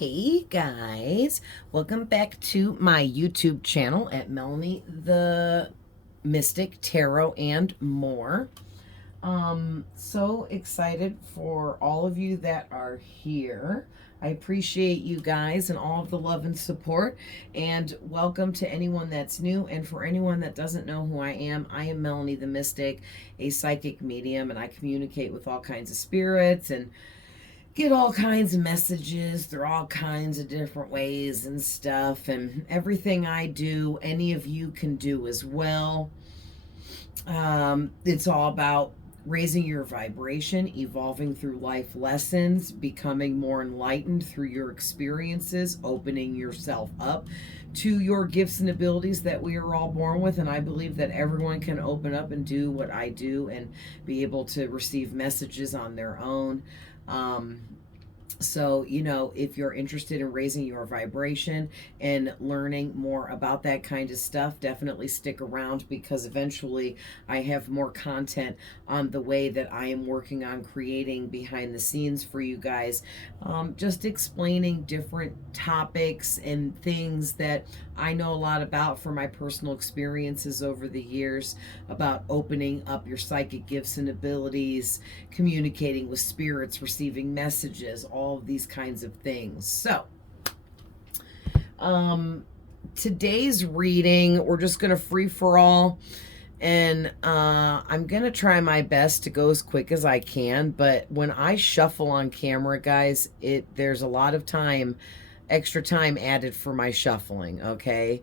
Hey guys, welcome back to my YouTube channel at Melanie the Mystic Tarot and more. So excited for all of you that are here. I appreciate you guys and all of the love and support, and welcome to anyone that's new. And for anyone that doesn't know who I am Melanie the Mystic, a psychic medium, and I communicate with all kinds of spirits and get all kinds of messages through all kinds of different ways and stuff. And everything I do, any of you can do as well. It's all about raising your vibration, evolving through life lessons, becoming more enlightened through your experiences, opening yourself up to your gifts and abilities that we are all born with. And I believe that everyone can open up and do what I do and be able to receive messages on their own. So, if you're interested in raising your vibration and learning more about that kind of stuff, definitely stick around, because eventually I have more content on the way that I am working on creating behind the scenes for you guys. Just explaining different topics and things that I know a lot about from my personal experiences over the years, about opening up your psychic gifts and abilities, communicating with spirits, receiving messages, all of these kinds of things. So, today's reading, we're just going to free for all. And I'm going to try my best to go as quick as I can. But when I shuffle on camera, guys, there's a lot of extra time added for my shuffling, okay?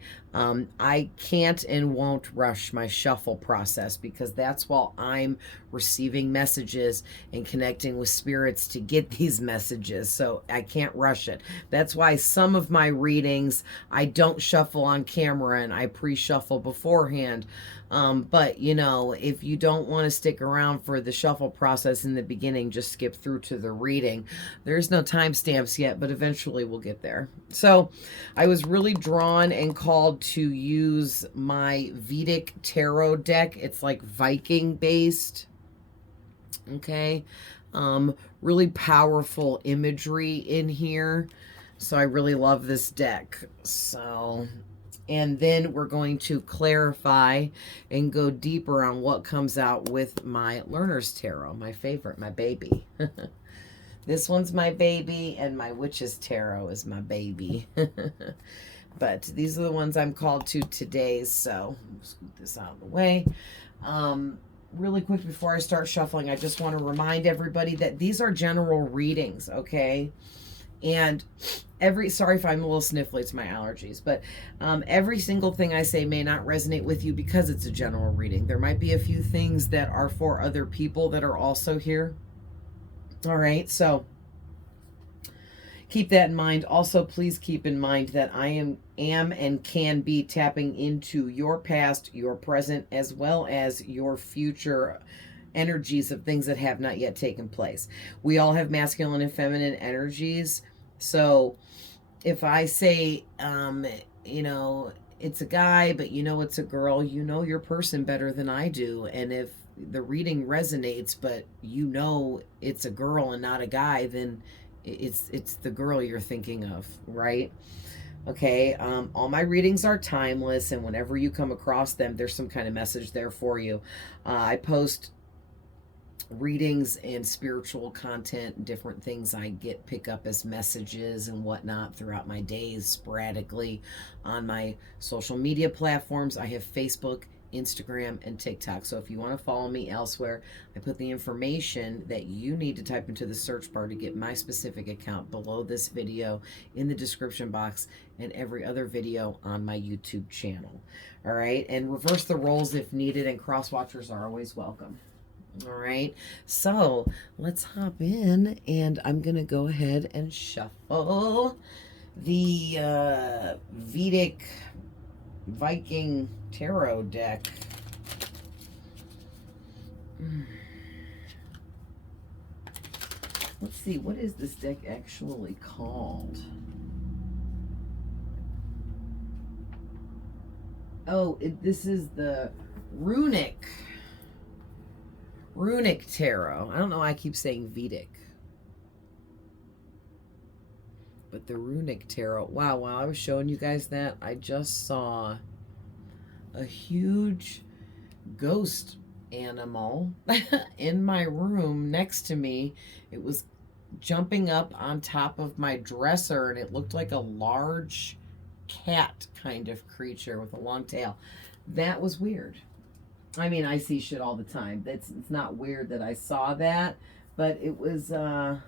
I can't and won't rush my shuffle process, because that's while I'm receiving messages and connecting with spirits to get these messages. So I can't rush it. That's why some of my readings, I don't shuffle on camera and I pre-shuffle beforehand. But if you don't want to stick around for the shuffle process in the beginning, just skip through to the reading. There's no timestamps yet, but eventually we'll get there. So I was really drawn and called to use my Vedic tarot deck. It's like Viking based. Okay. Really powerful imagery in here. So I really love this deck. And then we're going to clarify and go deeper on what comes out with my Learner's Tarot, my favorite, my baby. This one's my baby, and my Witch's Tarot is my baby. But these are the ones I'm called to today, so I'll scoot this out of the way. Really quick before I start shuffling, I just want to remind everybody that these are general readings, okay? And sorry if I'm a little sniffly, it's my allergies, but every single thing I say may not resonate with you because it's a general reading. There might be a few things that are for other people that are also here. All right, so keep that in mind. Also, please keep in mind that I am and can be tapping into your past, your present, as well as your future energies of things that have not yet taken place. We all have masculine and feminine energies. So if I say, it's a guy, but it's a girl, your person better than I do. And if the reading resonates, but it's a girl and not a guy, then it's the girl you're thinking of, right? Okay, all my readings are timeless, and whenever you come across them, there's some kind of message there for you. I post readings and spiritual content and different things I pick up as messages and whatnot throughout my days sporadically on my social media platforms. I have Facebook, Instagram, and TikTok. So if you want to follow me elsewhere, I put the information that you need to type into the search bar to get my specific account below this video in the description box, and every other video on my YouTube channel. All right, and reverse the roles if needed, and cross watchers are always welcome. All right, so let's hop in, and I'm going to go ahead and shuffle the Vedic Viking tarot deck. Let's see, what is this deck actually called? Oh, this is the Runic Tarot. I don't know why I keep saying Vedic. But the runic tarot, wow, while I was showing you guys that, I just saw a huge ghost animal in my room next to me. It was jumping up on top of my dresser, and it looked like a large cat kind of creature with a long tail. That was weird. I mean, I see shit all the time. It's not weird that I saw that, but it was, I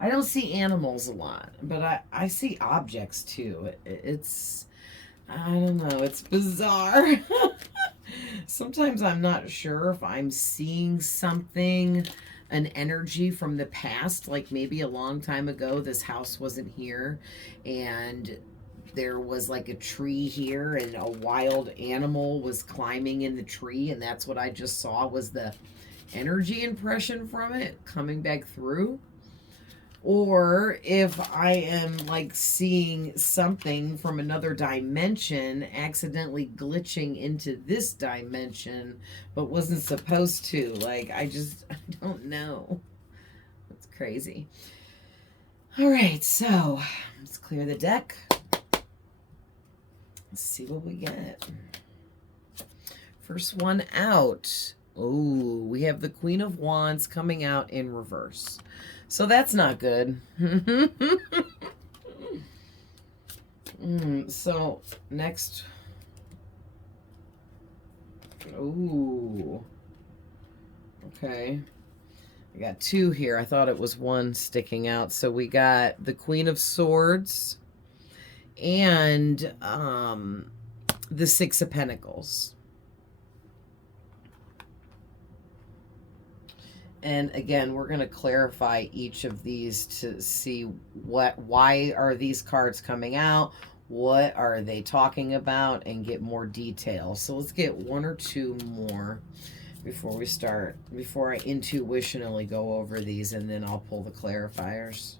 don't see animals a lot, but I see objects too. It's, I don't know, it's bizarre. Sometimes I'm not sure if I'm seeing something, an energy from the past, like maybe a long time ago, this house wasn't here, and there was like a tree here, and a wild animal was climbing in the tree, and that's what I just saw was the energy impression from it coming back through. Or if I am like seeing something from another dimension accidentally glitching into this dimension but wasn't supposed to. Like, I don't know. That's crazy. All right, so let's clear the deck. Let's see what we get. First one out. Oh, we have the Queen of Wands coming out in reverse. So that's not good. So next. Ooh. Okay. I got two here. I thought it was one sticking out. So we got the Queen of Swords and the Six of Pentacles. And again, we're going to clarify each of these to see why are these cards coming out, what are they talking about, and get more detail. So let's get one or two more before we start, before I intuitionally go over these, and then I'll pull the clarifiers.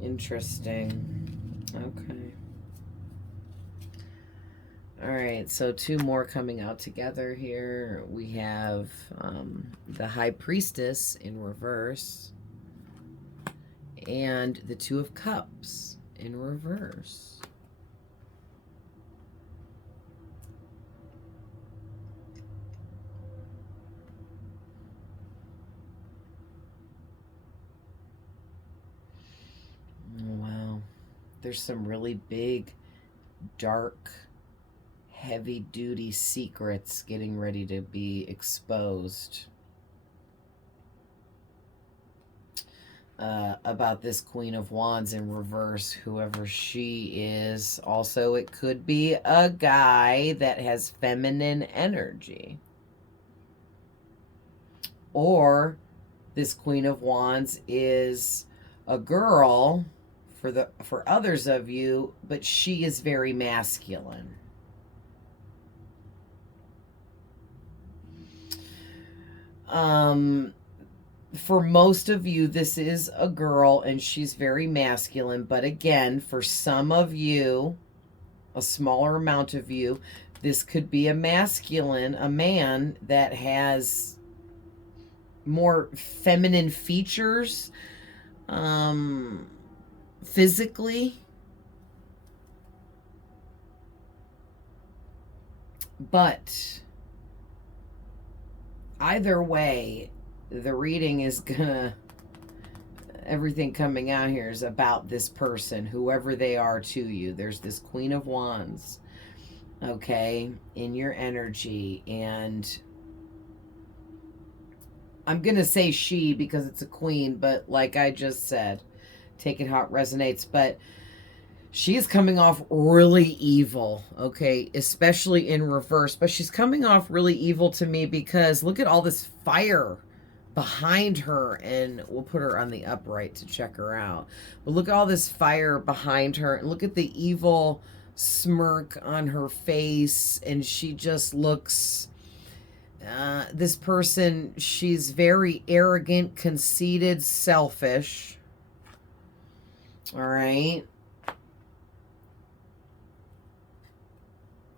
Interesting. Okay. All right, so two more coming out together here. We have the High Priestess in reverse and the Two of Cups in reverse. Wow. There's some really big, dark, heavy-duty secrets getting ready to be exposed about this Queen of Wands in reverse, whoever she is. Also, it could be a guy that has feminine energy. Or this Queen of Wands is a girl for others of you, but she is very masculine. For most of you, this is a girl and she's very masculine. But again, for some of you, a smaller amount of you, this could be a masculine, a man that has more feminine features, physically. But either way, the reading is gonna, everything coming out here is about this person, whoever they are to you. There's this Queen of Wands, okay, in your energy. And I'm gonna say she because it's a queen, but like I just said, take it how it resonates. But she's coming off really evil, okay, especially in reverse. But she's coming off really evil to me because look at all this fire behind her, and we'll put her on the upright to check her out. But look at all this fire behind her, and look at the evil smirk on her face, and she just looks, this person, she's very arrogant, conceited, selfish. All right.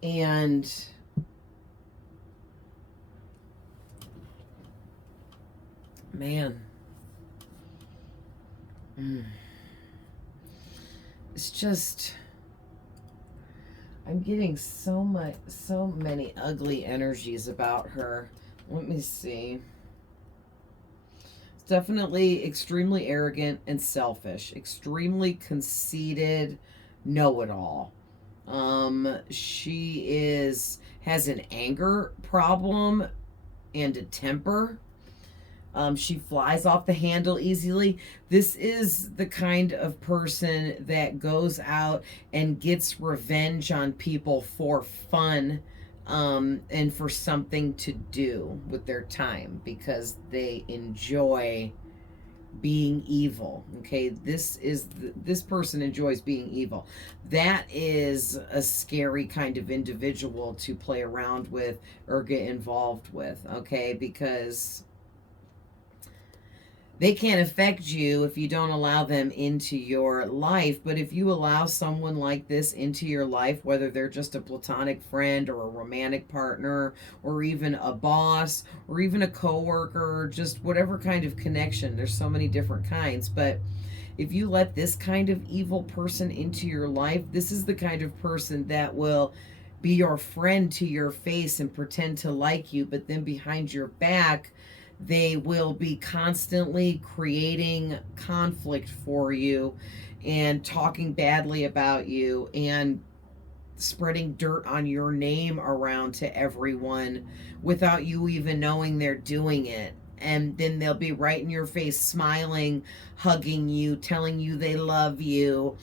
And man, it's just, I'm getting so many ugly energies about her. Let me see. It's definitely extremely arrogant and selfish, extremely conceited, know-it-all. She has an anger problem and a temper. She flies off the handle easily. This is the kind of person that goes out and gets revenge on people for fun, and for something to do with their time because they enjoy being evil. Okay, this person enjoys being evil. That is a scary kind of individual to play around with or get involved with. Okay, because they can't affect you if you don't allow them into your life. But if you allow someone like this into your life, whether they're just a platonic friend or a romantic partner or even a boss or even a coworker, just whatever kind of connection, there's so many different kinds. But if you let this kind of evil person into your life, this is the kind of person that will be your friend to your face and pretend to like you, but then behind your back, they will be constantly creating conflict for you and talking badly about you and spreading dirt on your name around to everyone without you even knowing they're doing it. And then they'll be right in your face, smiling, hugging you, telling you they love you,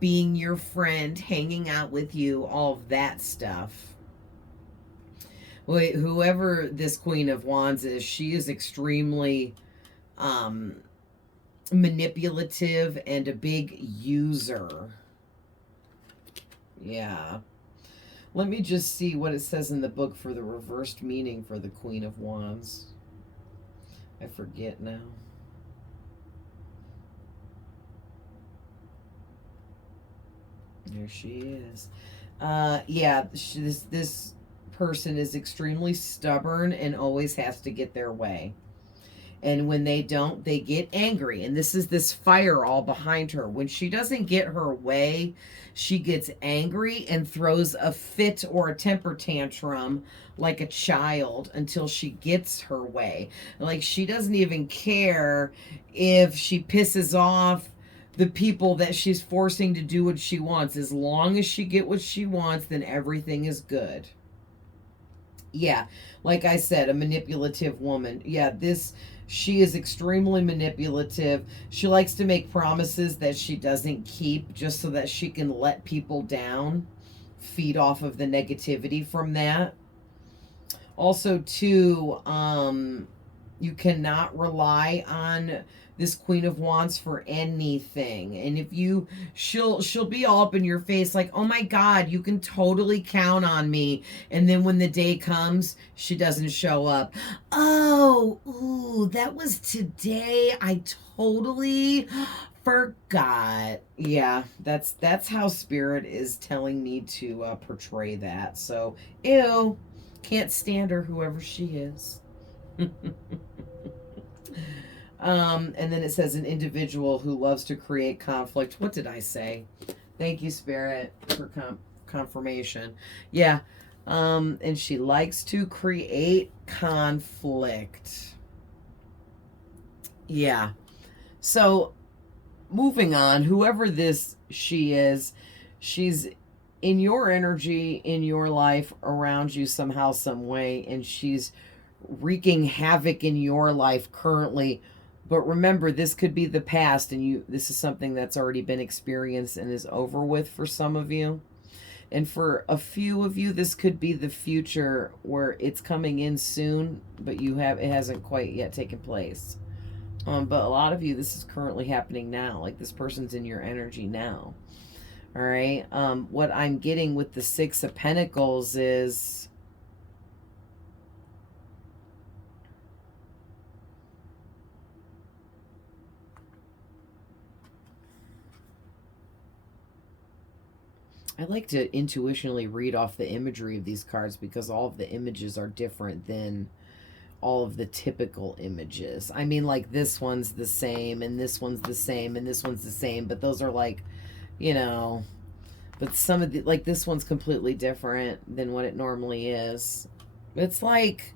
being your friend, hanging out with you, all of that stuff. Wait, whoever this Queen of Wands is, she is extremely um, manipulative and a big user. Yeah. Let me just see what it says in the book for the reversed meaning for the Queen of Wands. I forget now. There she is. Yeah, this person is extremely stubborn and always has to get their way. And when they don't, they get angry. And this is this fire all behind her. When she doesn't get her way, she gets angry and throws a fit or a temper tantrum like a child until she gets her way. Like she doesn't even care if she pisses off the people that she's forcing to do what she wants. As long as she get what she wants, then everything is good. Yeah, like I said, a manipulative woman. Yeah, she is extremely manipulative. She likes to make promises that she doesn't keep just so that she can let people down, feed off of the negativity from that. Also, too, you cannot rely on this Queen of Wands for anything. And if she'll be all up in your face like, "Oh my God, you can totally count on me." And then when the day comes, she doesn't show up. "Oh, ooh, that was today. I totally forgot." Yeah, that's how Spirit is telling me to portray that. So, ew, can't stand her, whoever she is. And then it says an individual who loves to create conflict. What did I say? Thank you, Spirit, for confirmation. Yeah. And she likes to create conflict. Yeah. So moving on, whoever this she is, she's in your energy, in your life, around you somehow, some way, and she's wreaking havoc in your life currently. But remember, this could be the past, and this is something that's already been experienced and is over with for some of you. And for a few of you, this could be the future where it's coming in soon, but it hasn't quite yet taken place. But a lot of you, this is currently happening now. Like this person's in your energy now. All right. What I'm getting with the Six of Pentacles is I like to intuitionally read off the imagery of these cards because all of the images are different than all of the typical images. I mean, like this one's the same, and this one's the same, and this one's the same, but those are like, you know, but some of the, like this one's completely different than what it normally is. It's like,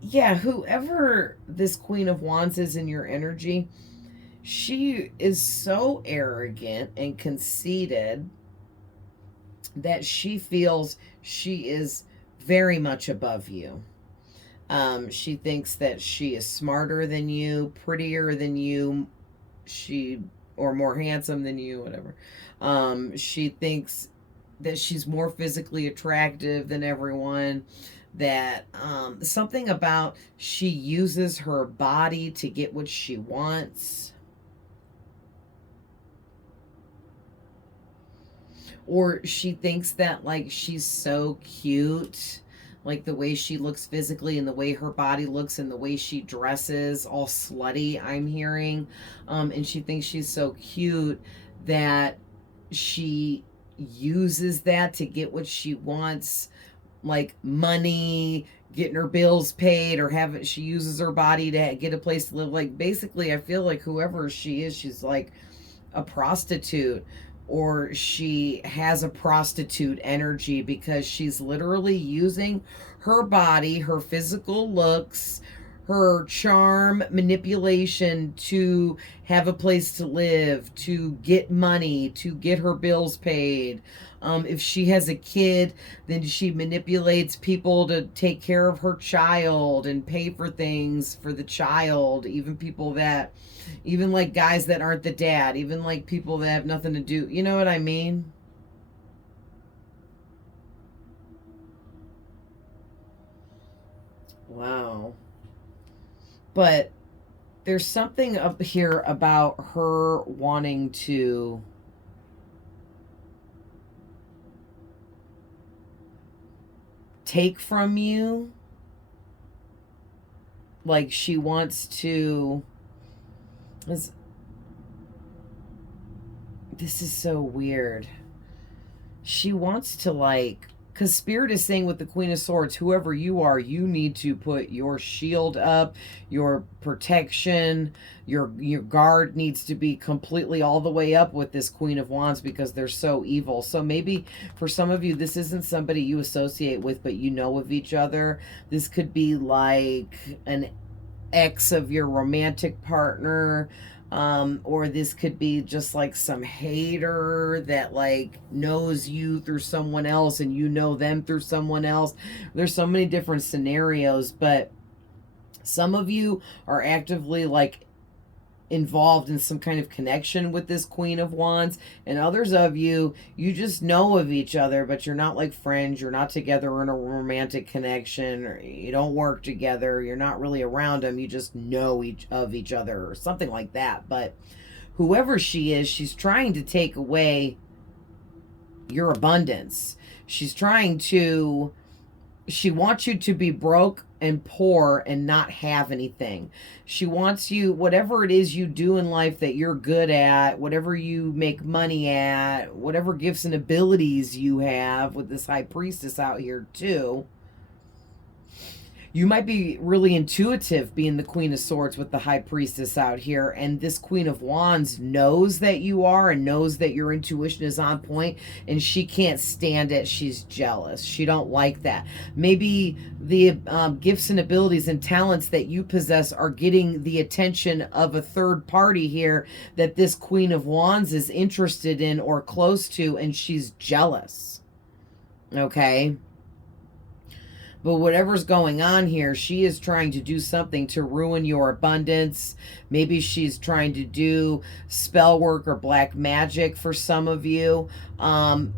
yeah, whoever this Queen of Wands is in your energy, she is so arrogant and conceited that she feels she is very much above you. She thinks that she is smarter than you, prettier than you, or more handsome than you, whatever. She thinks that she's more physically attractive than everyone. That something about she uses her body to get what she wants. Or she thinks that like she's so cute, like the way she looks physically and the way her body looks and the way she dresses, all slutty, I'm hearing. And she thinks she's so cute that she uses that to get what she wants, like money, getting her bills paid, or having, she uses her body to get a place to live. Like basically I feel like whoever she is, she's like a prostitute, or she has a prostitute energy because she's literally using her body, her physical looks, her charm, manipulation to have a place to live, to get money, to get her bills paid. If she has a kid, then she manipulates people to take care of her child and pay for things for the child, even people that, even like guys that aren't the dad, even like people that have nothing to do. You know what I mean? Wow. But there's something up here about her wanting to take from you. Like she wants to, this is so weird. She wants to like, because Spirit is saying with the Queen of Swords, whoever you are, you need to put your shield up, your protection, your guard needs to be completely all the way up with this Queen of Wands because they're so evil. So maybe for some of you, this isn't somebody you associate with, but you know of each other. This could be like an ex of your romantic partner. Or this could be just like some hater that like knows you through someone else and you know them through someone else. There's so many different scenarios, but some of you are actively like involved in some kind of connection with this Queen of Wands, and others of you, you just know of each other, but you're not like friends, you're not together in a romantic connection, or you don't work together, you're not really around them, you just know each other or something like that. But whoever she is, she's trying to take away your abundance. She wants you to be broke and poor and not have anything. She wants you, whatever it is you do in life that you're good at, whatever you make money at, whatever gifts and abilities you have, with this High Priestess out here too. You might be really intuitive being the Queen of Swords with the High Priestess out here, and this Queen of Wands knows that you are and knows that your intuition is on point, and she can't stand it. She's jealous. She don't like that. Maybe the gifts and abilities and talents that you possess are getting the attention of a third party here that this Queen of Wands is interested in or close to, and she's jealous. Okay? But whatever's going on here, she is trying to do something to ruin your abundance. Maybe she's trying to do spell work or black magic for some of you. But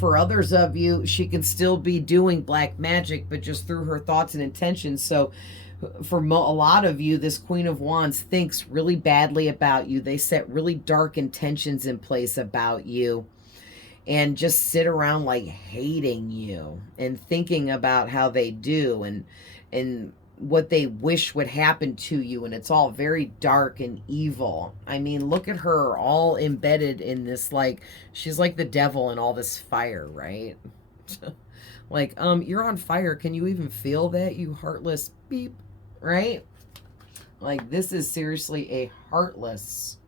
for others of you, she can still be doing black magic, but just through her thoughts and intentions. So for a lot of you, this Queen of Wands thinks really badly about you. They set really dark intentions in place about you, and just sit around like hating you and thinking about how they do, and what they wish would happen to you, and it's all very dark and evil. I mean, look at her all embedded in this, like, she's like the devil in all this fire, right? Like, you're on fire. Can you even feel that, you heartless beep, right? Like, this is seriously a heartless,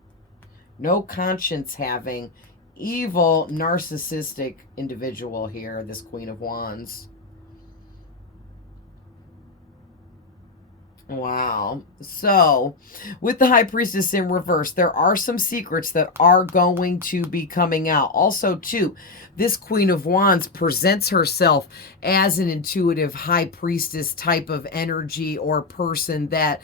no conscience having, evil, narcissistic individual here, this Queen of Wands. Wow. So, with the High Priestess in reverse, there are some secrets that are going to be coming out. Also, too, this Queen of Wands presents herself as an intuitive High Priestess type of energy or person that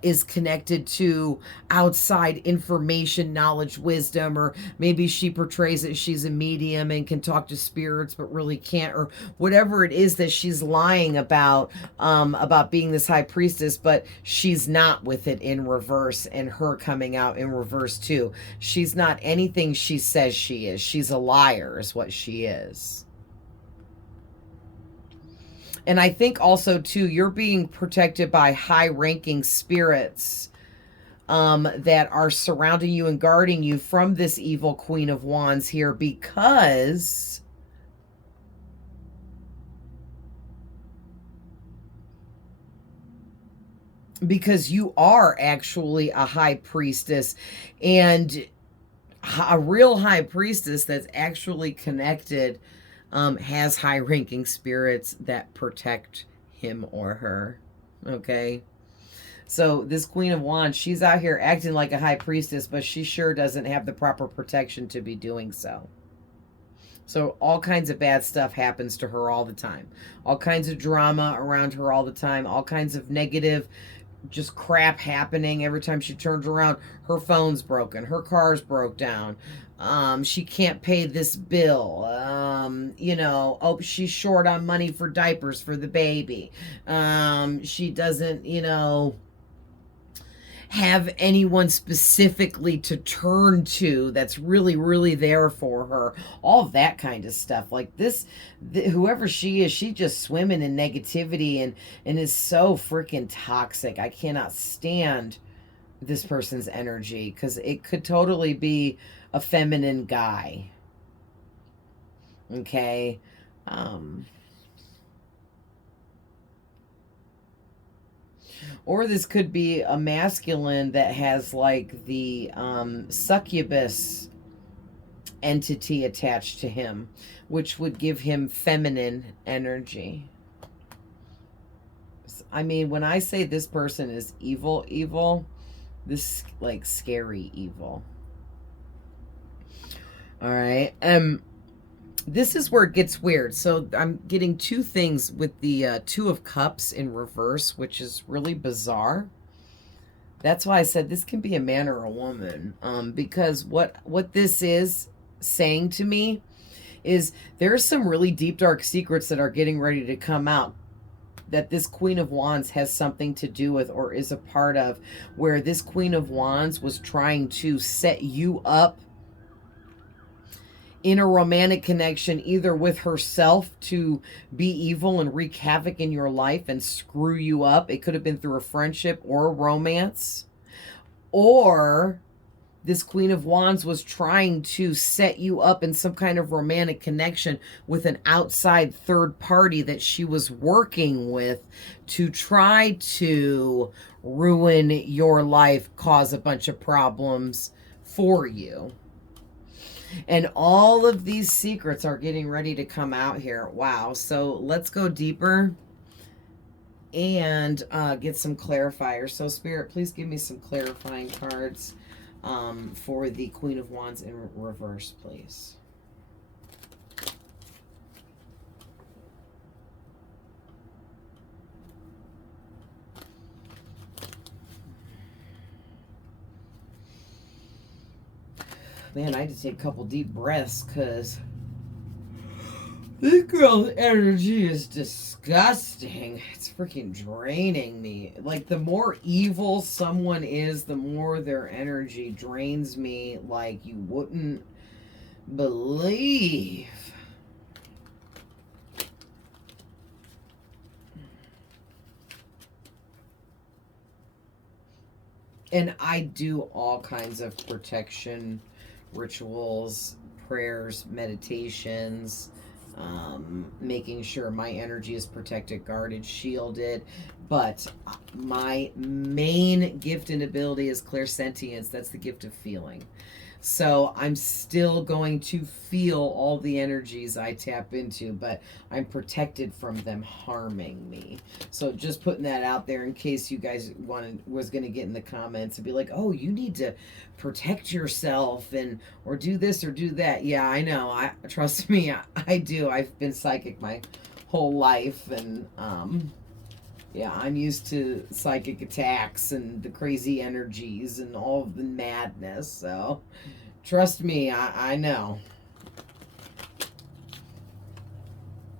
is connected to outside information, knowledge, wisdom, or maybe she portrays that she's a medium and can talk to spirits but really can't, or whatever it is that she's lying about being this High Priestess, but she's not with it in reverse, and her coming out in reverse too. She's not anything she says she is. She's a liar is what she is. And I think also too, you're being protected by high-ranking spirits that are surrounding you and guarding you from this evil Queen of Wands here, because you are actually a High Priestess, and a real High Priestess that's actually connected has high-ranking spirits that protect him or her, okay? So this Queen of Wands, she's out here acting like a High Priestess, but she sure doesn't have the proper protection to be doing so. So all kinds of bad stuff happens to her all the time. All kinds of drama around her all the time. All kinds of negative, just crap happening every time she turns around. Her phone's broken. Her car's broke down. She can't pay this bill. You know, oh, she's short on money for diapers for the baby. She doesn't, you know, have anyone specifically to turn to that's really there for her. All of that kind of stuff. Like this, whoever she is, she just swimming in negativity and is so freaking toxic. I cannot stand this person's energy, because it could totally be a feminine guy. Okay. Or this could be a masculine that has like the succubus entity attached to him, which would give him feminine energy. I mean, when I say this person is evil, this like scary evil. All right. This is where it gets weird. So I'm getting two things with the Two of Cups in reverse, which is really bizarre. That's why I said this can be a man or a woman, because what this is saying to me is there's some really deep, dark secrets that are getting ready to come out that this Queen of Wands has something to do with or is a part of, where this Queen of Wands was trying to set you up in a romantic connection, either with herself to be evil and wreak havoc in your life and screw you up. It could have been through a friendship or a romance. Or this Queen of Wands was trying to set you up in some kind of romantic connection with an outside third party that she was working with to try to ruin your life, cause a bunch of problems for you. And all of these secrets are getting ready to come out here. Wow. So let's go deeper and get some clarifiers. So Spirit, please give me some clarifying cards for the Queen of Wands in reverse, please. Man, I had to take a couple deep breaths, because this girl's energy is disgusting. It's freaking draining me. Like, the more evil someone is, the more their energy drains me like you wouldn't believe. And I do all kinds of protection rituals, prayers, meditations, making sure my energy is protected, guarded, shielded. But my main gift and ability is clairsentience. That's the gift of feeling. So I'm still going to feel all the energies I tap into, but I'm protected from them harming me. So just putting that out there in case you guys was going to get in the comments and be like, "Oh, you need to protect yourself and or do this or do that." Yeah, I know. I trust me, I do. I've been psychic my whole life, and yeah, I'm used to psychic attacks and the crazy energies and all of the madness. So, trust me, I know.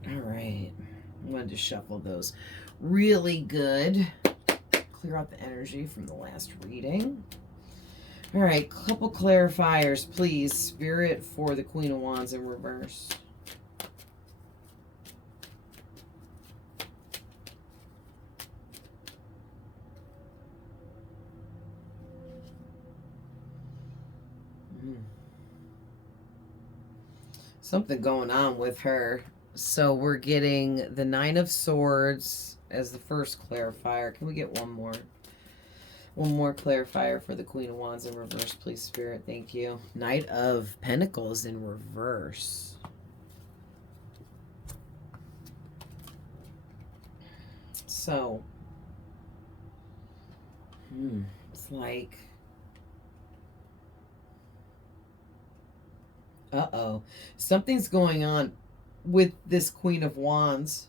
All right. I wanted to shuffle those really good. Clear out the energy from the last reading. All right, couple clarifiers, please. Spirit for the Queen of Wands in reverse. Something going on with her. So we're getting the Nine of Swords as the first clarifier. Can we get one more? One more clarifier for the Queen of Wands in reverse, please, Spirit. Thank you. Knight of Pentacles in reverse. So, it's like, uh-oh. Something's going on with this Queen of Wands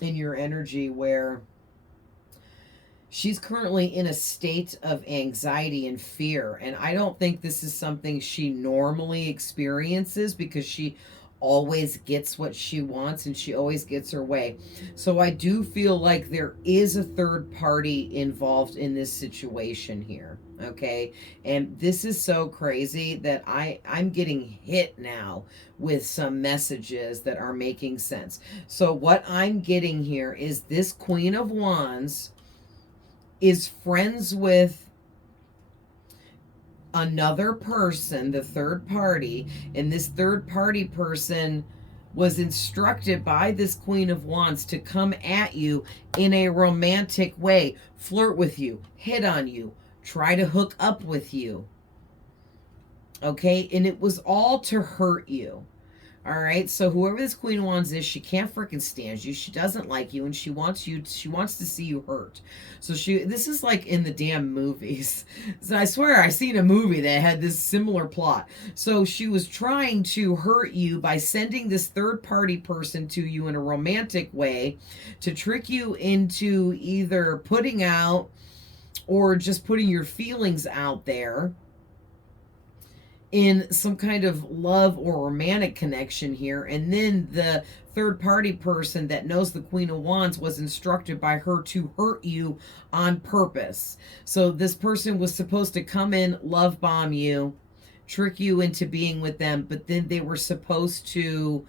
in your energy where she's currently in a state of anxiety and fear. And I don't think this is something she normally experiences because she always gets what she wants and she always gets her way. So I do feel like there is a third party involved in this situation here. Okay. And this is so crazy that I'm getting hit now with some messages that are making sense. So what I'm getting here is this Queen of Wands is friends with another person, the third party, and this third party person was instructed by this Queen of Wands to come at you in a romantic way, flirt with you, hit on you, try to hook up with you. Okay? And it was all to hurt you. All right, so whoever this Queen of Wands is, she can't freaking stand you. She doesn't like you, and she wants to see you hurt. So this is like in the damn movies. So I swear I seen a movie that had this similar plot. So she was trying to hurt you by sending this third party person to you in a romantic way to trick you into either putting out or just putting your feelings out there in some kind of love or romantic connection here. And then the third party person that knows the Queen of Wands was instructed by her to hurt you on purpose. So this person was supposed to come in, love bomb you, trick you into being with them, but then they were supposed to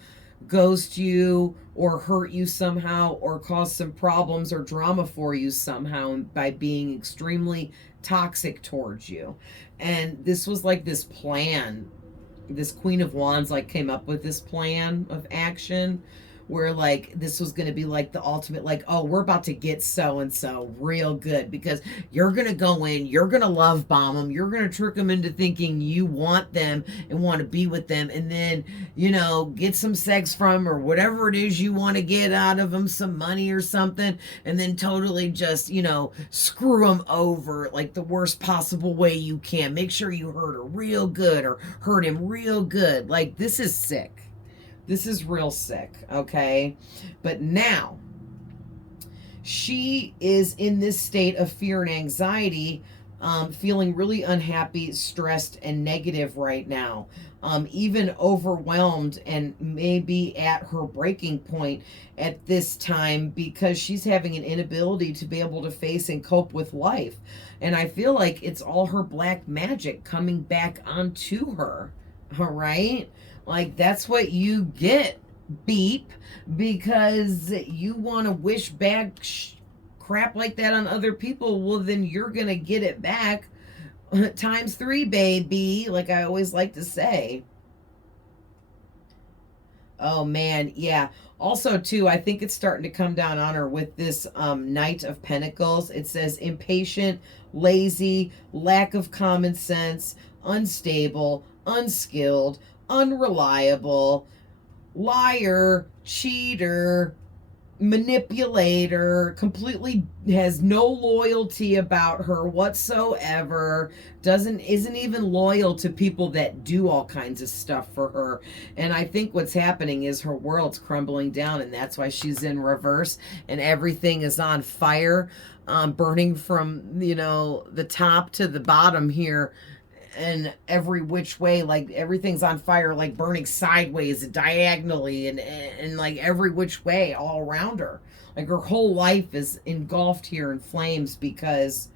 ghost you or hurt you somehow or cause some problems or drama for you somehow by being extremely toxic towards you. And this was like this plan. This Queen of Wands like came up with this plan of action where like this was going to be like the ultimate, like, oh, we're about to get so and so real good because you're going to go in, you're going to love bomb them, you're going to trick them into thinking you want them and want to be with them, and then, you know, get some sex from or whatever it is you want to get out of them, some money or something, and then totally just, you know, screw them over like the worst possible way you can. Make sure you hurt her real good or hurt him real good. Like, this is sick. This is real sick, okay? But now, she is in this state of fear and anxiety, feeling really unhappy, stressed, and negative right now. Even overwhelmed and maybe at her breaking point at this time because she's having an inability to be able to face and cope with life. And I feel like it's all her black magic coming back onto her, all right? Like, that's what you get, beep, because you want to wish bad crap like that on other people, well, then you're going to get it back times 3, baby, like I always like to say. Oh man, yeah. Also, too, I think it's starting to come down on her with this Knight of Pentacles. It says impatient, lazy, lack of common sense, unstable, unskilled, unreliable, liar, cheater, manipulator, completely has no loyalty about her whatsoever, isn't even loyal to people that do all kinds of stuff for her. And I think what's happening is her world's crumbling down, and that's why she's in reverse and everything is on fire, burning from, you know, the top to the bottom here, and every which way, like everything's on fire, like burning sideways and diagonally, and like every which way all around her. Like her whole life is engulfed here in flames because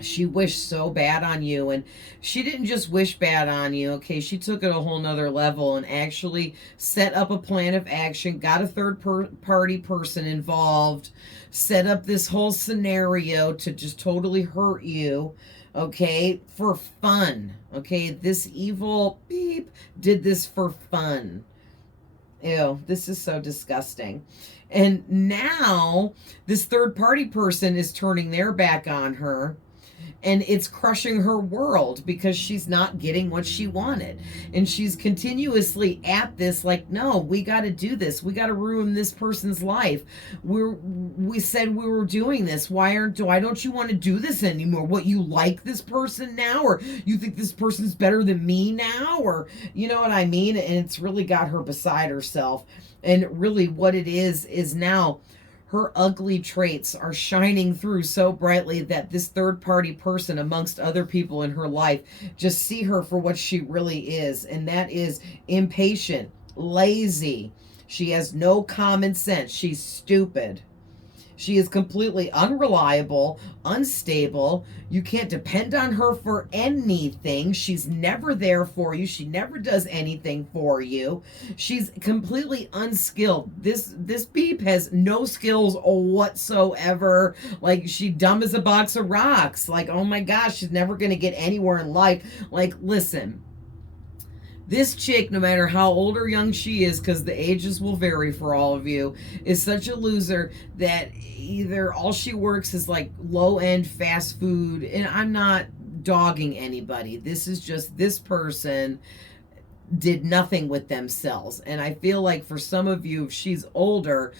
she wished so bad on you. And she didn't just wish bad on you, okay? She took it a whole nother level and actually set up a plan of action, got a third party person involved, set up this whole scenario to just totally hurt you, okay, for fun. Okay, this evil beep did this for fun. Ew, this is so disgusting. And now this third party person is turning their back on her, and it's crushing her world because she's not getting what she wanted. And she's continuously at this, like, no, we got to do this. We got to ruin this person's life. We said we were doing this. Why don't you want to do this anymore? What, you like this person now? Or you think this person's better than me now? Or, you know what I mean? And it's really got her beside herself. And really what it is now, her ugly traits are shining through so brightly that this third party person amongst other people in her life just see her for what she really is. And that is impatient, lazy. She has no common sense. She's stupid. She is completely unreliable, unstable. You can't depend on her for anything. She's never there for you. She never does anything for you. She's completely unskilled. This beep has no skills whatsoever. Like, she dumb as a box of rocks. Like, oh my gosh, she's never going to get anywhere in life. Like, listen. This chick, no matter how old or young she is, because the ages will vary for all of you, is such a loser that either all she works is like low-end fast food, and I'm not dogging anybody. This is just this person did nothing with themselves. And I feel like for some of you, if she's older,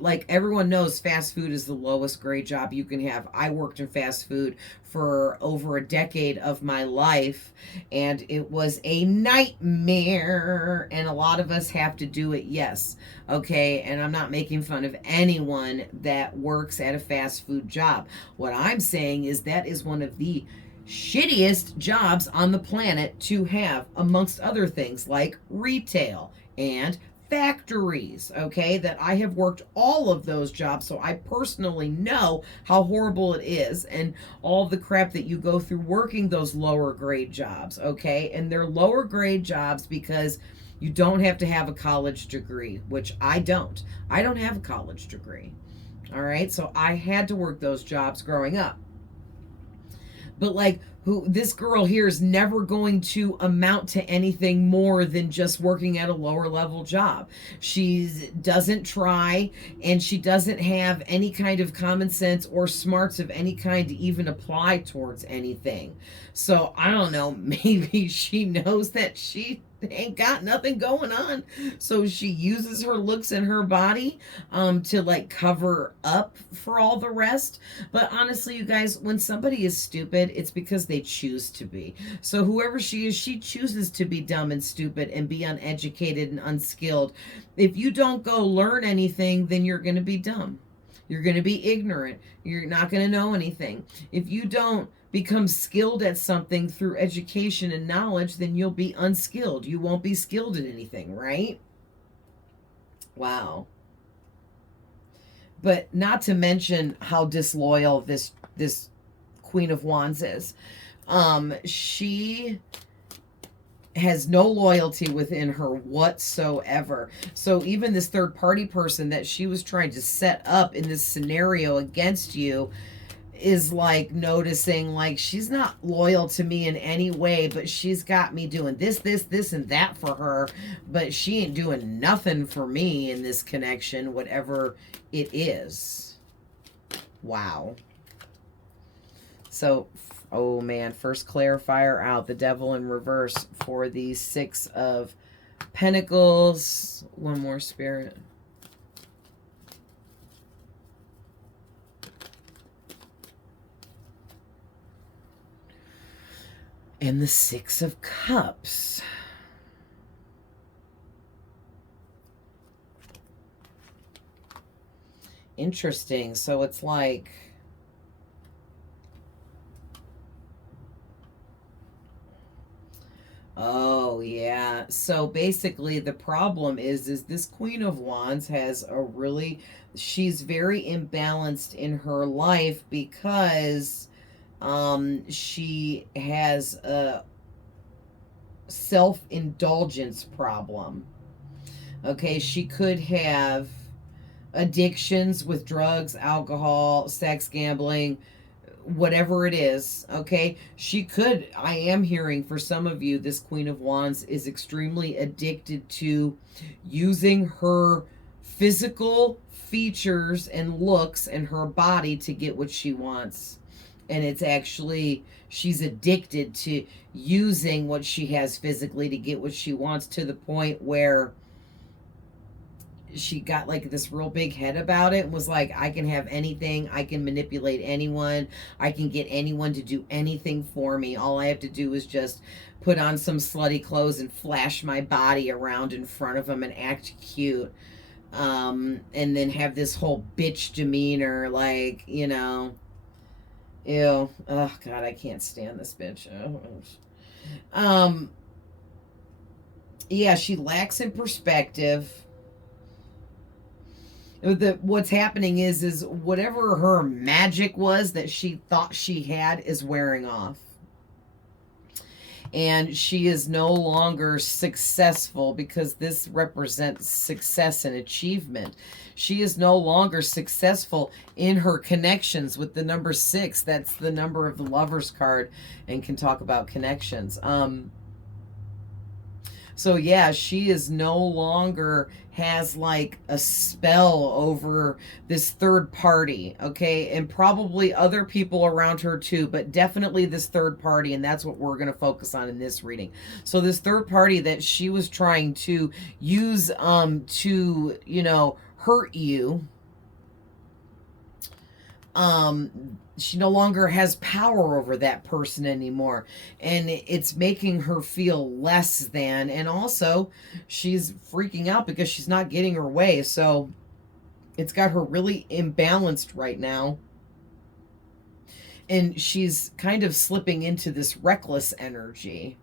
like everyone knows fast food is the lowest grade job you can have. I worked in fast food for over a decade of my life, and it was a nightmare, and a lot of us have to do it, yes, okay? And I'm not making fun of anyone that works at a fast food job. What I'm saying is that is one of the shittiest jobs on the planet to have, amongst other things like retail and factories, okay? That I have worked all of those jobs, so I personally know how horrible it is and all the crap that you go through working those lower grade jobs, okay? And they're lower grade jobs because you don't have to have a college degree, which I don't. I don't have a college degree, all right? So I had to work those jobs growing up. But like, this girl here is never going to amount to anything more than just working at a lower level job. She doesn't try, and she doesn't have any kind of common sense or smarts of any kind to even apply towards anything. So I don't know, maybe she knows that she ain't got nothing going on, so she uses her looks and her body to like cover up for all the rest. But honestly, you guys, when somebody is stupid, it's because they choose to be. So whoever she is, she chooses to be dumb and stupid and be uneducated and unskilled. If you don't go learn anything, then you're going to be dumb. You're going to be ignorant. You're not going to know anything. If you don't become skilled at something through education and knowledge, then you'll be unskilled. You won't be skilled at anything, right? Wow. But not to mention how disloyal this Queen of Wands is. She has no loyalty within her whatsoever. So even this third party person that she was trying to set up in this scenario against you is like noticing like she's not loyal to me in any way, but she's got me doing this and that for her, but she ain't doing nothing for me in this connection, whatever it is. Wow. So, oh man, first clarifier out, the devil in reverse for the Six of Pentacles. One more, Spirit. And the Six of Cups. Interesting. So it's like, oh yeah. So basically the problem is this Queen of Wands has a really, she's very imbalanced in her life because she has a self-indulgence problem. Okay, she could have addictions with drugs, alcohol, sex, gambling, whatever it is. Okay, she could, I am hearing for some of you, this Queen of Wands is extremely addicted to using her physical features and looks and her body to get what she wants. And it's actually, she's addicted to using what she has physically to get what she wants, to the point where she got like this real big head about it and was like, I can have anything, I can manipulate anyone, I can get anyone to do anything for me. All I have to do is just put on some slutty clothes and flash my body around in front of them and act cute. And then have this whole bitch demeanor, like, you know. Ew. Oh God, I can't stand this bitch. Yeah, she lacks in perspective. What's happening is whatever her magic was that she thought she had is wearing off. And she is no longer successful, because this represents success and achievement. She is no longer successful in her connections with the number 6. That's the number of the Lover's card, and can talk about connections. So yeah, she is no longer has like a spell over this third party, okay? And probably other people around her too, but definitely this third party, and that's what we're going to focus on in this reading. So this third party that she was trying to use to, you know, hurt you, she no longer has power over that person anymore, and it's making her feel less than, and also she's freaking out because she's not getting her way. So it's got her really imbalanced right now, and she's kind of slipping into this reckless energy.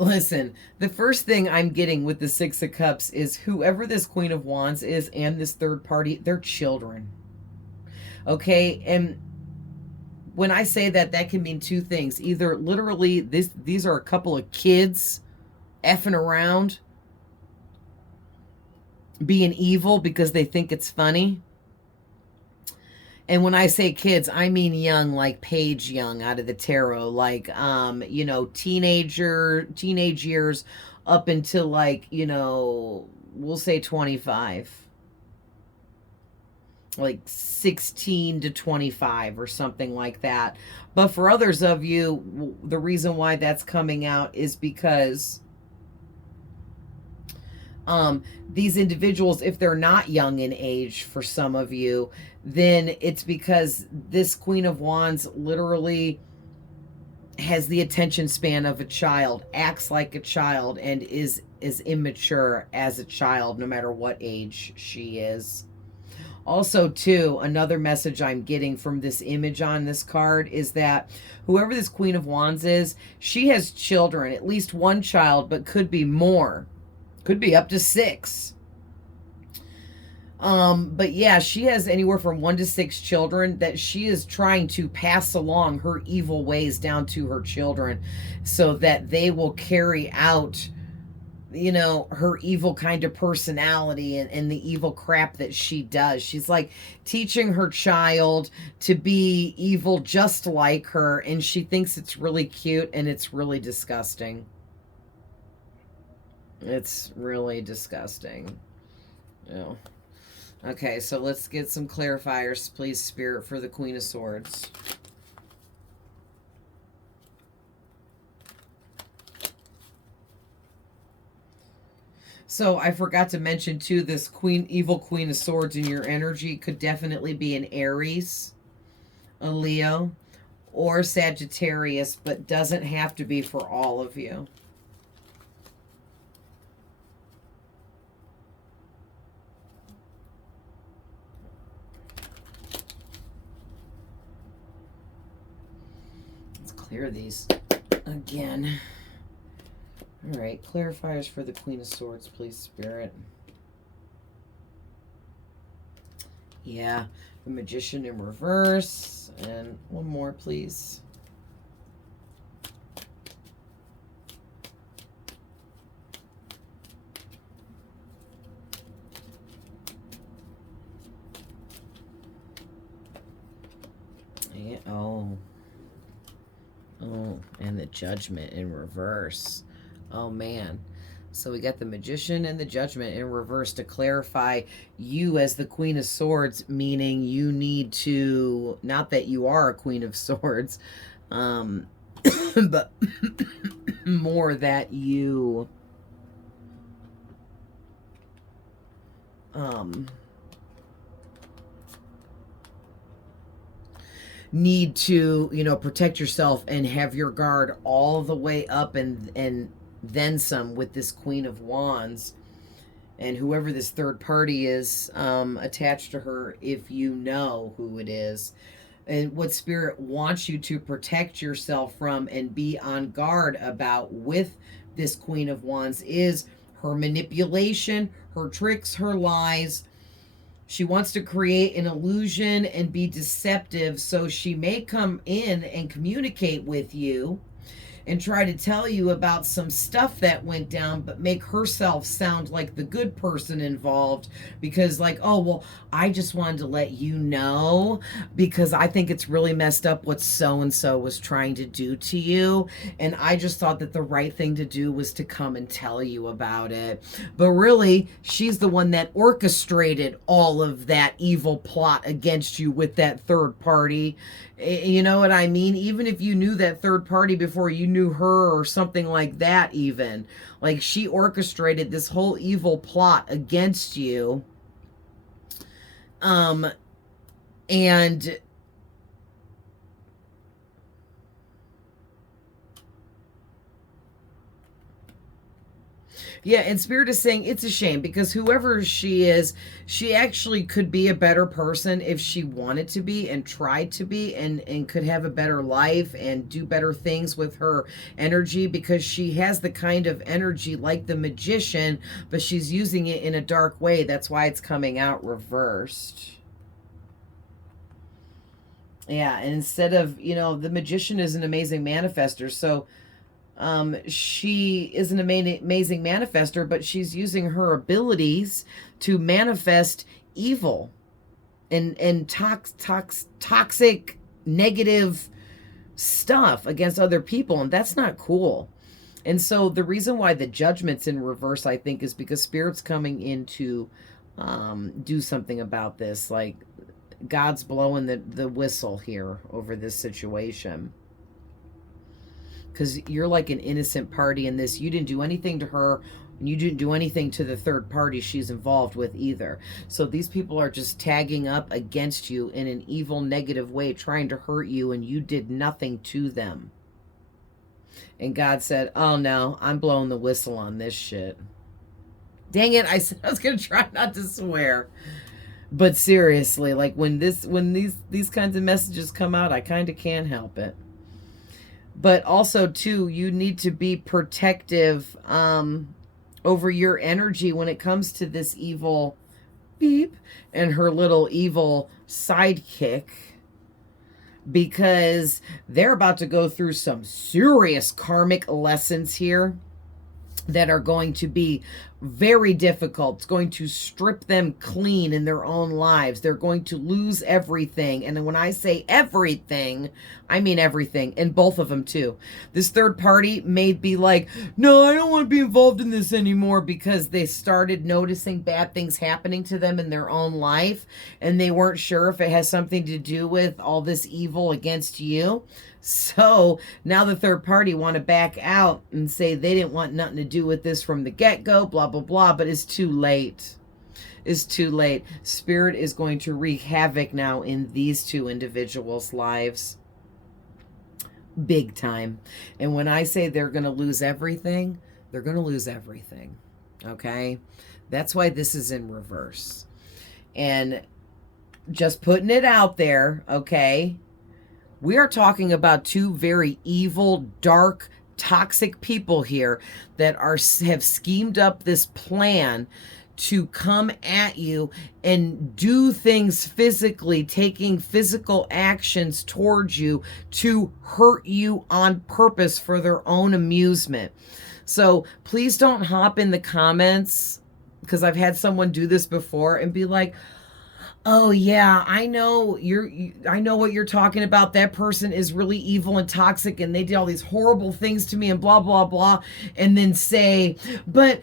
Listen, the first thing I'm getting with the Six of Cups is whoever this Queen of Wands is and this third party, they're children. Okay? And when I say that, that can mean two things. Either literally these are a couple of kids effing around, being evil because they think it's funny. And when I say kids, I mean young, like Paige Young out of the tarot, like, you know, teenage years up until like, you know, we'll say 25, like 16 to 25 or something like that. But for others of you, the reason why that's coming out is because these individuals, if they're not young in age for some of you, then it's because this Queen of Wands literally has the attention span of a child, acts like a child, and is immature as a child, no matter what age she is. Also, too, another message I'm getting from this image on this card is that whoever this Queen of Wands is, she has children, at least one child, but could be more. Could be up to 6. But yeah, she has anywhere from 1 to 6 children that she is trying to pass along her evil ways down to her children so that they will carry out, you know, her evil kind of personality and the evil crap that she does. She's like teaching her child to be evil just like her, and she thinks it's really cute, and it's really disgusting. It's really disgusting. Yeah. Okay, so let's get some clarifiers, please, Spirit, for the Queen of Swords. So I forgot to mention, too, this evil Queen of Swords in your energy could definitely be an Aries, a Leo, or Sagittarius, but doesn't have to be for all of you. Clear these again. All right, clarifiers for the Queen of Swords, please, Spirit. Yeah, the Magician in reverse. And one more, please. Yeah, oh, and the Judgment in reverse. Oh, man. So we got the Magician and the Judgment in reverse to clarify you as the Queen of Swords, meaning you need to, not that you are a Queen of Swords, but more that you need to, you know, protect yourself and have your guard all the way up and then some with this Queen of Wands. And whoever this third party is attached to her, if you know who it is, and what Spirit wants you to protect yourself from and be on guard about with this Queen of Wands is her manipulation, her tricks, her lies. She wants to create an illusion and be deceptive, so she may come in and communicate with you and try to tell you about some stuff that went down, but make herself sound like the good person involved because, like, oh, well, I just wanted to let you know because I think it's really messed up what so-and-so was trying to do to you. And I just thought that the right thing to do was to come and tell you about it. But really, she's the one that orchestrated all of that evil plot against you with that third party. You know what I mean? Even if you knew that third party before you knew her or something like that, even. Like, she orchestrated this whole evil plot against you. And yeah, and Spirit is saying it's a shame because whoever she is, she actually could be a better person if she wanted to be and tried to be and could have a better life and do better things with her energy because she has the kind of energy like the Magician, but she's using it in a dark way. That's why it's coming out reversed. Yeah, and instead of, you know, the Magician is an amazing manifester, so she is an amazing manifester, but she's using her abilities to manifest evil and toxic, negative stuff against other people, and that's not cool. And so the reason why the Judgment's in reverse, I think, is because Spirit's coming in to do something about this. Like, God's blowing the whistle here over this situation. Because you're like an innocent party in this. You didn't do anything to her, and you didn't do anything to the third party she's involved with either. So these people are just tagging up against you in an evil, negative way, trying to hurt you, and you did nothing to them. And God said, oh no, I'm blowing the whistle on this shit. Dang it, I said I was going to try not to swear. But seriously, like when these kinds of messages come out, I kind of can't help it. But also, too, you need to be protective over your energy when it comes to this evil beep, and her little evil sidekick, because they're about to go through some serious karmic lessons here that are going to be very difficult. It's going to strip them clean in their own lives. They're going to lose everything. And when I say everything, I mean everything. And both of them too. This third party may be like, no, I don't want to be involved in this anymore, because they started noticing bad things happening to them in their own life. And they weren't sure if it has something to do with all this evil against you. So now the third party want to back out and say they didn't want nothing to do with this from the get-go, blah, blah, blah, but it's too late. It's too late. Spirit is going to wreak havoc now in these two individuals' lives. Big time. And when I say they're going to lose everything, they're going to lose everything. Okay? That's why this is in reverse. And just putting it out there, okay? We are talking about two very evil, dark, toxic people here that have schemed up this plan to come at you and do things physically, taking physical actions towards you to hurt you on purpose for their own amusement. So please don't hop in the comments, because I've had someone do this before and be like, oh yeah, I know I know what you're talking about. That person is really evil and toxic, and they did all these horrible things to me and blah, blah, blah. And then say, but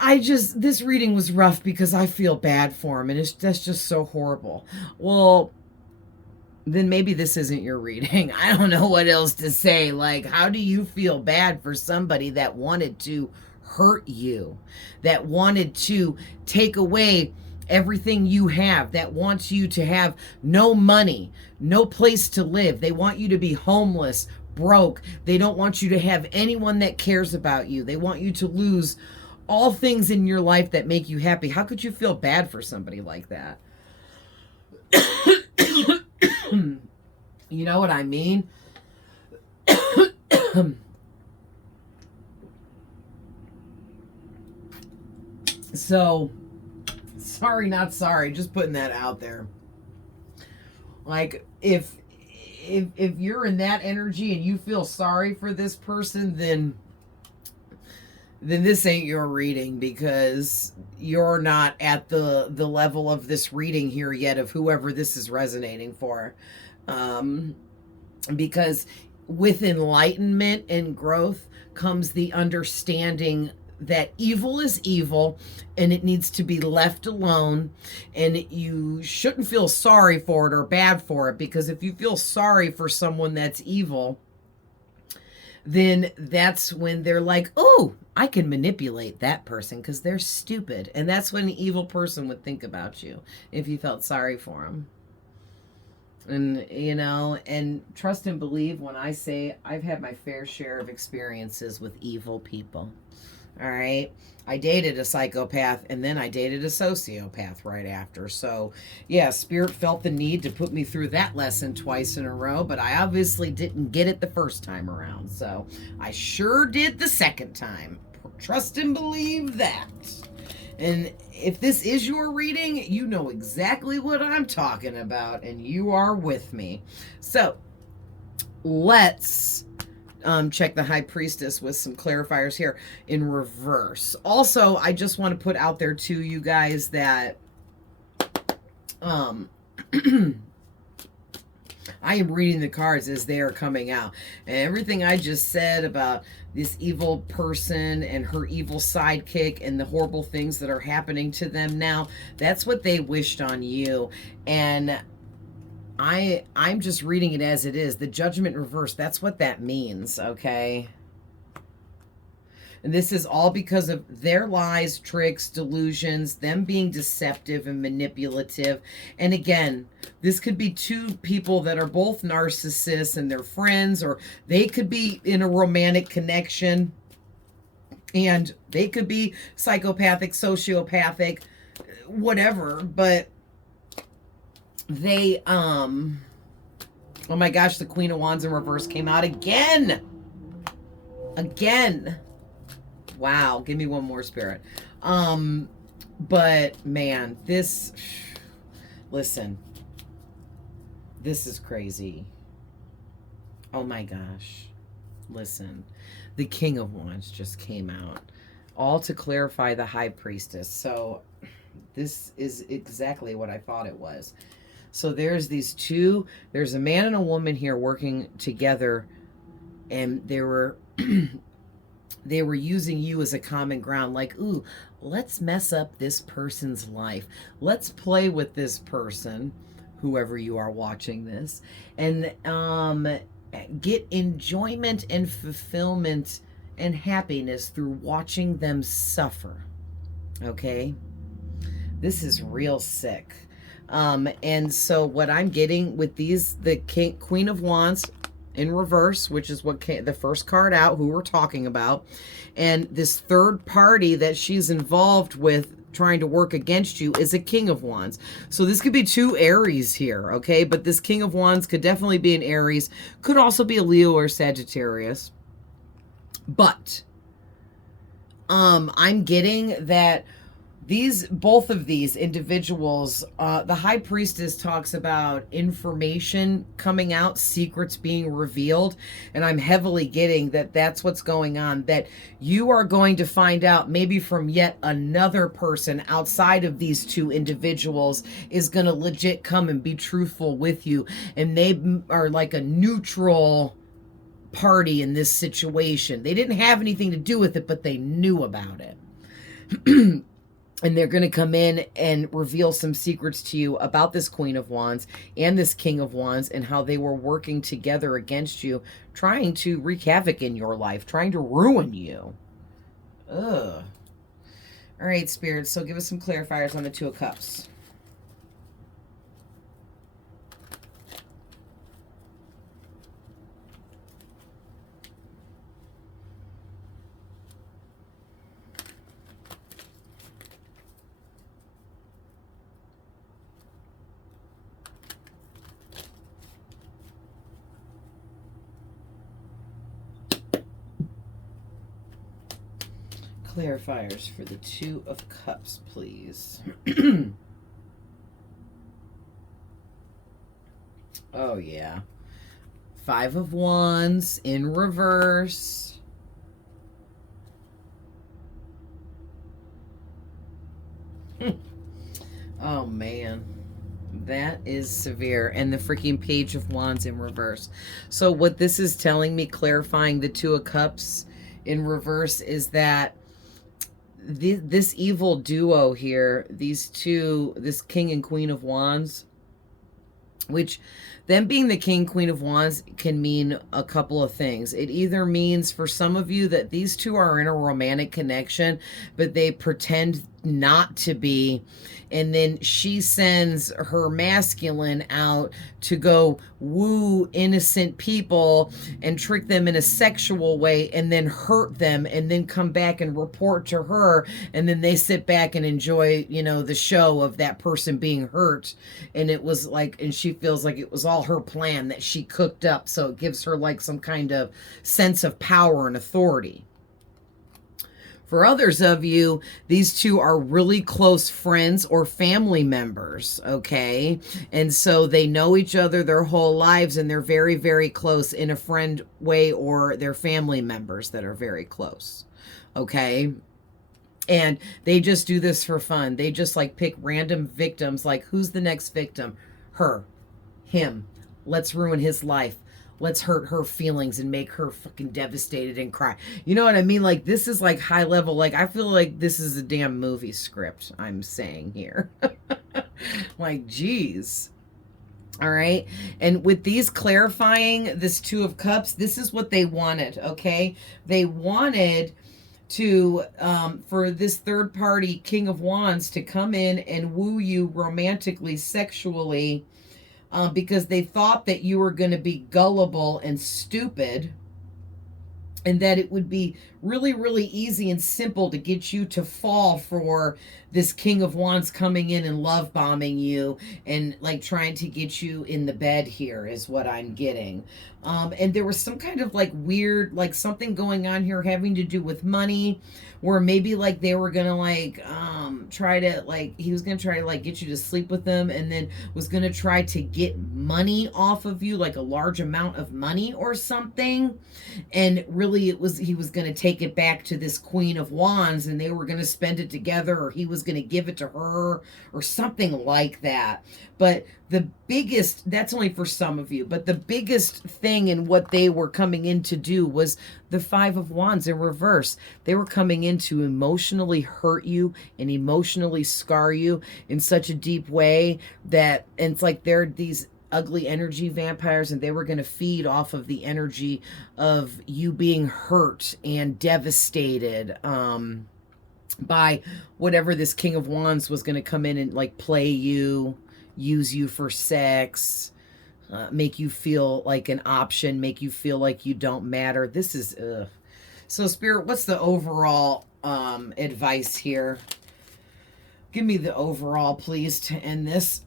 this reading was rough because I feel bad for him. And that's just so horrible. Well, then maybe this isn't your reading. I don't know what else to say. Like, how do you feel bad for somebody that wanted to hurt you, that wanted to take away everything you have, that wants you to have no money, no place to live? They want you to be homeless, broke. They don't want you to have anyone that cares about you. They want you to lose all things in your life that make you happy. How could you feel bad for somebody like that? You know what I mean? So, sorry, not sorry. Just putting that out there. Like, if you're in that energy and you feel sorry for this person, then this ain't your reading, because you're not at the level of this reading here yet of whoever this is resonating for. Because with enlightenment and growth comes the understanding that evil is evil and it needs to be left alone, and you shouldn't feel sorry for it or bad for it, because if you feel sorry for someone that's evil, then that's when they're like, oh, I can manipulate that person because they're stupid. And that's what an evil person would think about you if you felt sorry for them. And, you know, and trust and believe when I say I've had my fair share of experiences with evil people. All right. I dated a psychopath, and then I dated a sociopath right after. So, yeah, Spirit felt the need to put me through that lesson twice in a row, but I obviously didn't get it the first time around. So, I sure did the second time. Trust and believe that. And if this is your reading, you know exactly what I'm talking about, and you are with me. So, let's check the High Priestess with some clarifiers here in reverse. Also, I just want to put out there to you guys that I am reading the cards as they are coming out. And everything I just said about this evil person and her evil sidekick and the horrible things that are happening to them now, that's what they wished on you. And I'm just reading it as it is. The Judgment reverse, that's what that means, okay? And this is all because of their lies, tricks, delusions, them being deceptive and manipulative. And again, this could be two people that are both narcissists and they're friends, or they could be in a romantic connection, and they could be psychopathic, sociopathic, whatever, but they, oh my gosh, the Queen of Wands in reverse came out again. Again. Wow. Give me one more, Spirit. But man, listen, this is crazy. Oh my gosh. Listen, the King of Wands just came out, all to clarify the High Priestess. So this is exactly what I thought it was. So there's there's a man and a woman here working together, and they were they were using you as a common ground, like, ooh, let's mess up this person's life. Let's play with this person, whoever you are watching this, and get enjoyment and fulfillment and happiness through watching them suffer. Okay? This is real sick. And so what I'm getting with the Queen of Wands in reverse, which is what the first card out, who we're talking about, and this third party that she's involved with trying to work against you is a King of Wands. So this could be two Aries here, okay? But this King of Wands could definitely be an Aries, could also be a Leo or Sagittarius. But I'm getting that both of these individuals, the High Priestess talks about information coming out, secrets being revealed, and I'm heavily getting that that's what's going on, that you are going to find out maybe from yet another person outside of these two individuals is going to legit come and be truthful with you, and they are like a neutral party in this situation. They didn't have anything to do with it, but they knew about it. And they're going to come in and reveal some secrets to you about this Queen of Wands and this King of Wands and how they were working together against you, trying to wreak havoc in your life, trying to ruin you. Ugh. All right, Spirit, so give us some clarifiers on the Two of Cups. Clarifiers for the Two of Cups, please. Oh, yeah. Five of Wands in reverse. Oh, man. That is severe. And the freaking Page of Wands in reverse. So what this is telling me, clarifying the Two of Cups in reverse, is that this evil duo here, these two, this King and Queen of Wands, which them being the King, Queen of Wands can mean a couple of things. It either means for some of you that these two are in a romantic connection, but they pretend not to be, and then she sends her masculine out to go woo innocent people and trick them in a sexual way and then hurt them and then come back and report to her, and then they sit back and enjoy, you know, the show of that person being hurt. And it was like, and she feels like it was all her plan that she cooked up, so it gives her like some kind of sense of power and authority. For others of you, these two are really close friends or family members, okay? And so they know each other their whole lives, and they're very, very close in a friend way, or they're family members that are very close, okay? And they just do this for fun. They just like pick random victims, like who's the next victim? Her, him. Let's ruin his life. Let's hurt her feelings and make her fucking devastated and cry. You know what I mean? Like, this is like high level. Like, I feel like this is a damn movie script I'm saying here. Like, geez. All right. And with these clarifying this Two of Cups, this is what they wanted. Okay. They wanted to, for this third party King of Wands to come in and woo you romantically, sexually, because they thought that you were going to be gullible and stupid, and that it would be really, really easy and simple to get you to fall for this King of Wands coming in and love bombing you and like trying to get you in the bed here is what I'm getting. And there was some kind of like weird, like something going on here having to do with money, where maybe like they were gonna like try to like, he was gonna try to like get you to sleep with them, and then was gonna try to get money off of you, like a large amount of money or something. And really it was, he was gonna take it back to this Queen of Wands, and they were gonna spend it together, or he was gonna give it to her or something like that. But the biggest, that's only for some of you, but the biggest thing in what they were coming in to do was the Five of Wands in reverse. They were coming in to emotionally hurt you and emotionally scar you in such a deep way that, and it's like they're these ugly energy vampires, and they were going to feed off of the energy of you being hurt and devastated by whatever this King of Wands was going to come in and like play you, use you for sex, make you feel like an option, make you feel like you don't matter. This is, so Spirit, what's the overall advice here? Give me the overall, please, to end this.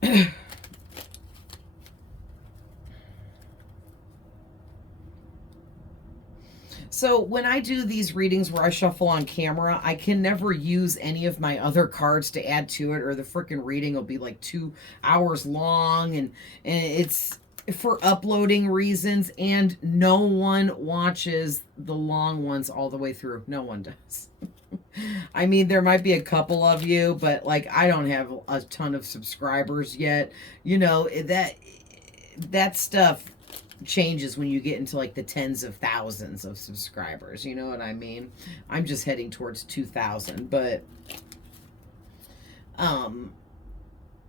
So when I do these readings where I shuffle on camera, I can never use any of my other cards to add to it, or the freaking reading will be like 2 hours long, and it's for uploading reasons, and no one watches the long ones all the way through. No one does. I mean, there might be a couple of you, but like I don't have a ton of subscribers yet. You know, that stuff changes when you get into like the tens of thousands of subscribers. You know what I mean? I'm just heading towards 2,000, but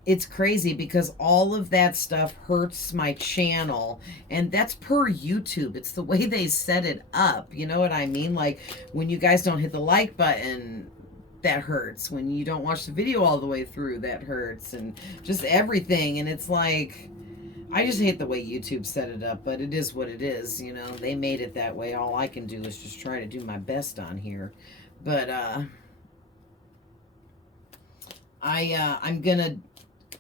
it's crazy because all of that stuff hurts my channel, and that's per YouTube. It's the way they set it up. You know what I mean? Like when you guys don't hit the like button, that hurts. When you don't watch the video all the way through, that hurts, and just everything. And it's like, I just hate the way YouTube set it up, but it is what it is. You know, they made it that way. All I can do is just try to do my best on here. But I'm gonna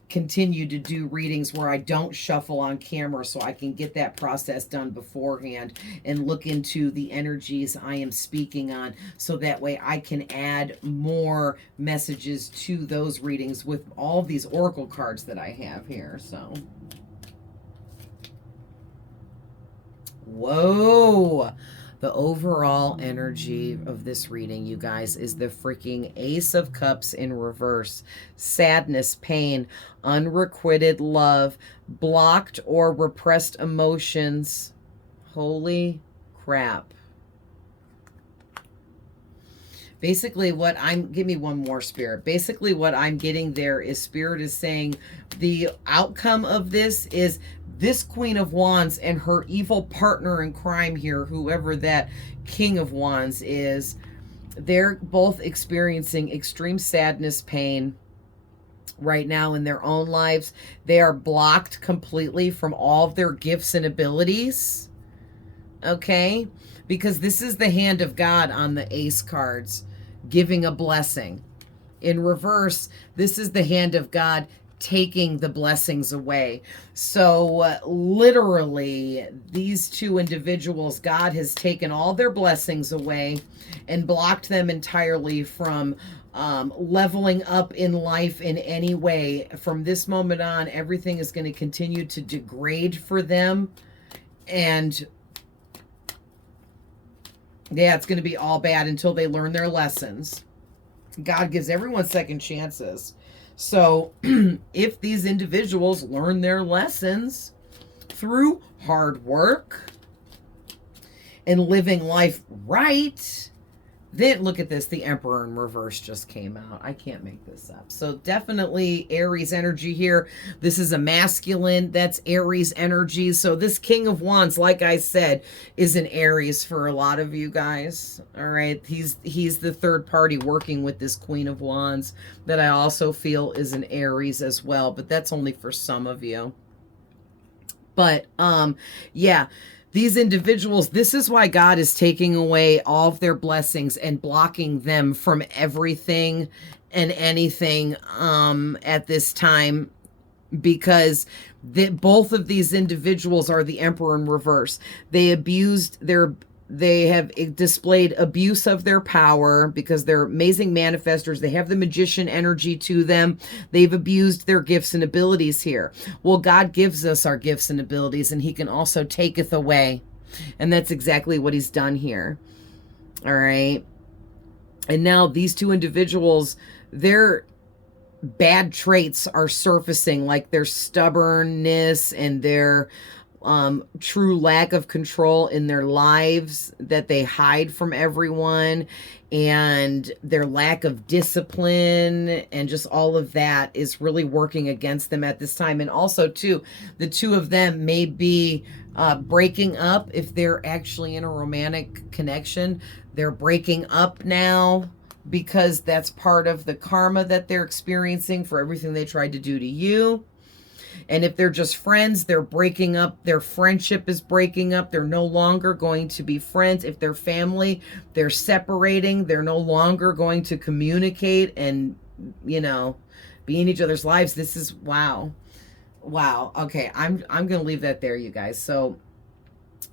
continue to do readings where I don't shuffle on camera, so I can get that process done beforehand and look into the energies I am speaking on, so that way I can add more messages to those readings with all these oracle cards that I have here. So whoa, the overall energy of this reading, you guys, is the freaking Ace of Cups in reverse. Sadness, pain, unrequited love, blocked or repressed emotions. Holy crap. Basically what I'm, give me one more, Spirit. Basically what I'm getting there is Spirit is saying the outcome of this is this Queen of Wands and her evil partner in crime here, whoever that King of Wands is, they're both experiencing extreme sadness, pain right now in their own lives. They are blocked completely from all of their gifts and abilities. Okay? Because this is the hand of God on the Ace cards, giving a blessing. In reverse, this is the hand of God taking the blessings away. So literally, these two individuals, God has taken all their blessings away and blocked them entirely from leveling up in life in any way. From this moment on, everything is going to continue to degrade for them. And yeah, it's going to be all bad until they learn their lessons. God gives everyone second chances. So if these individuals learn their lessons through hard work and living life right, then look at this, the Emperor in reverse just came out. I can't make this up. So definitely Aries energy here. This is a masculine, that's Aries energy. So this King of Wands, like I said, is an Aries for a lot of you guys. All right, he's the third party working with this Queen of Wands that I also feel is an Aries as well, but that's only for some of you. But yeah, These individuals, this is why God is taking away all of their blessings and blocking them from everything and anything at this time, because both of these individuals are the emperor in reverse. They have displayed abuse of their power because they're amazing manifestors. They have the magician energy to them. They've abused their gifts and abilities here. Well, God gives us our gifts and abilities, and he can also taketh away. And that's exactly what he's done here. All right. And now these two individuals, their bad traits are surfacing, like their stubbornness and their true lack of control in their lives that they hide from everyone, and their lack of discipline, and just all of that is really working against them at this time. And also too, the two of them may be breaking up. If they're actually in a romantic connection, they're breaking up now, because that's part of the karma that they're experiencing for everything they tried to do to you. And if they're just friends, they're breaking up. Their friendship is breaking up. They're no longer going to be friends. If they're family, they're separating. They're no longer going to communicate and, you know, be in each other's lives. This is, wow. Wow. Okay, I'm going to leave that there, you guys. So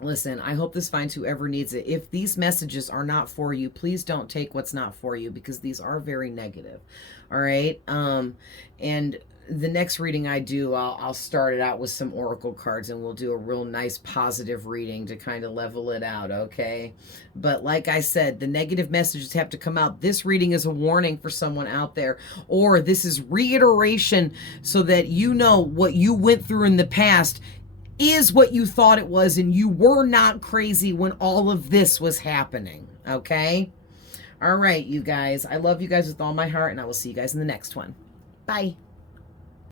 listen, I hope this finds whoever needs it. If these messages are not for you, please don't take what's not for you, because these are very negative. All right. And the next reading I do, I'll start it out with some oracle cards, and we'll do a real nice positive reading to kind of level it out, okay? But like I said, the negative messages have to come out. This reading is a warning for someone out there, or this is reiteration so that you know what you went through in the past is what you thought it was, and you were not crazy when all of this was happening, okay? All right, you guys. I love you guys with all my heart, and I will see you guys in the next one. Bye.